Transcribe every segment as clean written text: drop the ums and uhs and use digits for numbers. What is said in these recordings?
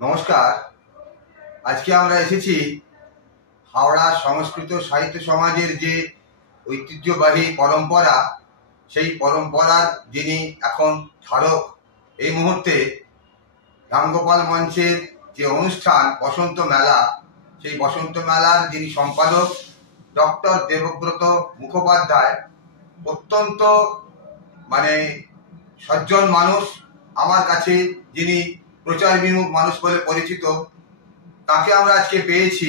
নমস্কার। আজকে আমরা এসেছি হাওড়া সংস্কৃত সাহিত্য সমাজের যে ঐতিহ্যবাহী পরম্পরা, সেই পরম্পরার যিনি এখন ধারক এই মুহূর্তে রামগোপাল মঞ্চের যে অনুষ্ঠান বসন্ত মেলা, সেই বসন্ত মেলার যিনি সম্পাদক ডক্টর দেবব্রত মুখোপাধ্যায়, অত্যন্ত সজ্জন মানুষ, আমার কাছে যিনি প্রচার বিমুখ মানুষ বলে পরিচিত, তাকে আমরা আজকে পেয়েছি।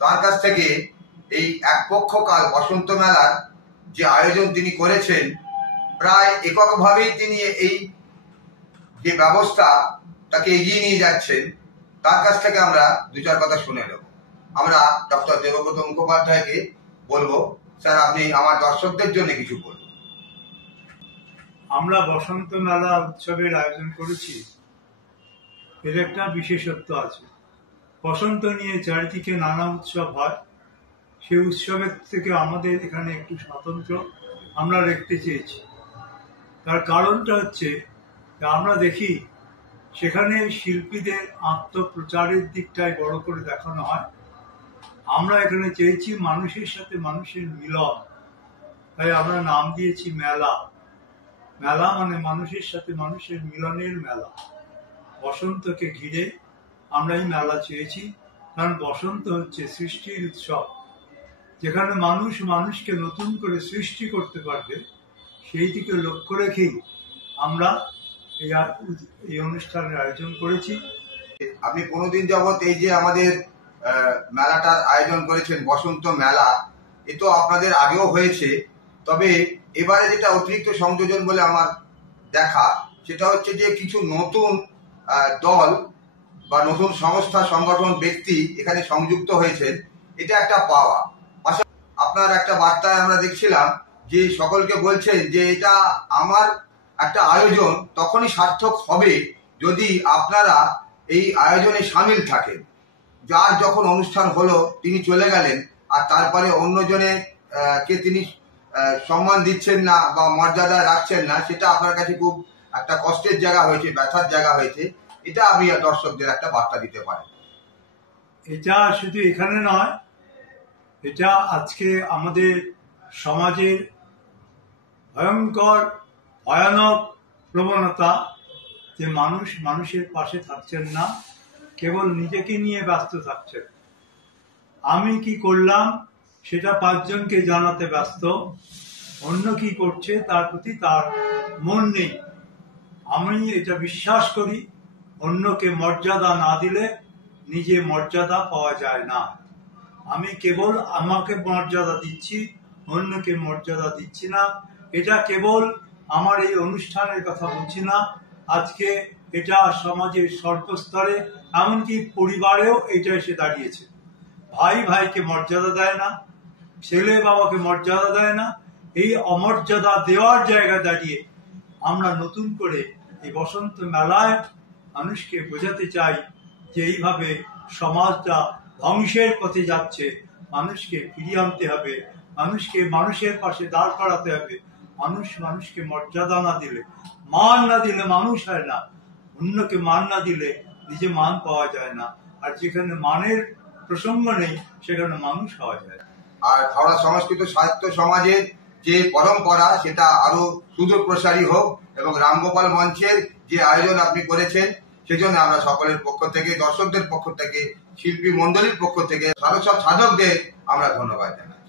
তার কাছ থেকে এই এক পক্ষকাল বসন্ত মেলার যে আয়োজন তিনি করেছেন, প্রায় এককভাবেই তিনি এই যে ব্যবস্থা তাকে এগিয়ে নিয়ে যাচ্ছেন, তার কাছ থেকে আমরা দু চার কথা শুনে নেব। আমরা ডক্টর দেবব্রত মুখোপাধ্যায়কে বলবো, স্যার আপনি আমার দর্শকদের জন্য কিছু বলুন। আমরা বসন্ত মেলা উৎসবের আয়োজন করেছি, এর একটা বিশেষত্ব আছে। বসন্ত নিয়ে চারিদিকে নানা উৎসব হয়, সেই উৎসবের থেকে আমাদের এখানে একটু স্বাতন্ত্র্য আমরা রাখতে চেয়েছি। তার কারণটা হচ্ছে আমরা দেখি সেখানে শিল্পীদের আত্মপ্রচারের দিকটাই বড় করে দেখানো হয়। আমরা এখানে চেয়েছি মানুষের সাথে মানুষের মিলন, তাই আমরা নাম দিয়েছি মেলা। মেলা মানে মানুষের সাথে মানুষের মিলনের মেলা। বসন্তকে ঘিরে আমরা এই মেলা চেয়েছি, কারণ বসন্ত হচ্ছে সৃষ্টির উৎসব, যেখানে মানুষ মানুষকে নতুন করে সৃষ্টি করতে পারবে, সেই দিকে লক্ষ্য রেখেই আমরা এই অনুষ্ঠানের আয়োজন করেছি। আপনি কোনোদিন যাবত এই যে আমাদের মেলাটার আয়োজন করেছেন বসন্ত মেলা, এ তো আপনাদের আগেও হয়েছে, তবে এবারে যেটা অতিরিক্ত সংযোজন বলে আমার দেখা, সেটা হচ্ছে যে কিছু নতুন দল বা নতুন সংস্থা, সংগঠন, ব্যক্তি এখানে সংযুক্ত হয়েছেন। এটা একটা পাওয়া। আপনার একটা বার্তায় আমরা দেখছিলাম যে সকলকে বলছেন যে এটা আমার একটা আয়োজন তখনই সার্থক হবে যদি আপনারা এই আয়োজনে সামিল থাকেন। যার যখন অনুষ্ঠান হলো তিনি চলে গেলেন, আর তারপরে অন্যজনে কে তিনি সম্মান দিচ্ছেন না বা মর্যাদা রাখছেন না, সেটা আপনার কাছে খুব একটা কষ্টের জায়গা হয়েছে, ব্যথার জায়গা হয়েছে। এটা আমি দর্শকদের একটা বার্তা দিতে পারি। এটা শুধু এখানে নয়, এটা আজকে আমাদের সমাজের ভয়ানক প্রবণতা যে মানুষ মানুষের পাশে থাকছেন না, কেবল নিজেকে নিয়ে ব্যস্ত থাকছেন। আমি কি করলাম সেটা পাঁচজনকে জানাতে ব্যস্ত, অন্য কি করছে তার প্রতি তার মন নেই। আমি এটা বিশ্বাস করি, অন্যকে মর্যাদা না দিলে নিজে মর্যাদা পাওয়া যায় না। আমি কেবল আমাকে মর্যাদা দিচ্ছি, অন্যকে মর্যাদা দিচ্ছি না। এটা কেবল আমার এই অনুষ্ঠানের কথা বলছি না, আজকে এটা সমাজের সর্বস্তরে, এমনকি পরিবারেও এটা এসে দাঁড়িয়েছে। ভাই ভাইকে মর্যাদা দেয় না, ছেলে বাবাকে মর্যাদা দেয় না। এই অমর্যাদা দেওয়ার জায়গায় দাঁড়িয়ে আমরা নতুন করে এই বসন্ত মেলায় মানুষকে বোঝাতে চাই যে এইভাবে সমাজটা ধ্বংসের পথে যাচ্ছে। মানুষকে ফিরিয়ে আনতে হবে, মানুষকে মানুষের পাশে দাঁড় করাতে হবে। মানুষ মানুষকে মর্যাদা না দিলে, মান না দিলে মানুষ হয় না। অন্যকে মান না দিলে নিজে মান পাওয়া যায় না। আর যেখানে মানের প্রসঙ্গ নেই সেখানে মানুষ হওয়া যায়। আর হাওড়া সংস্কৃত সাহিত্য সমাজের যে পরম্পরা সেটা আরো সুদূর প্রসারী হোক, এবং রামগোপাল মঞ্চের যে আয়োজন আপনি করেছেন সেজন্য আমরা সকলের পক্ষ থেকে, দর্শকদের পক্ষ থেকে, শিল্পী মন্ডলীর পক্ষ থেকে, সব সাধকদের আমরা ধন্যবাদ জানাই।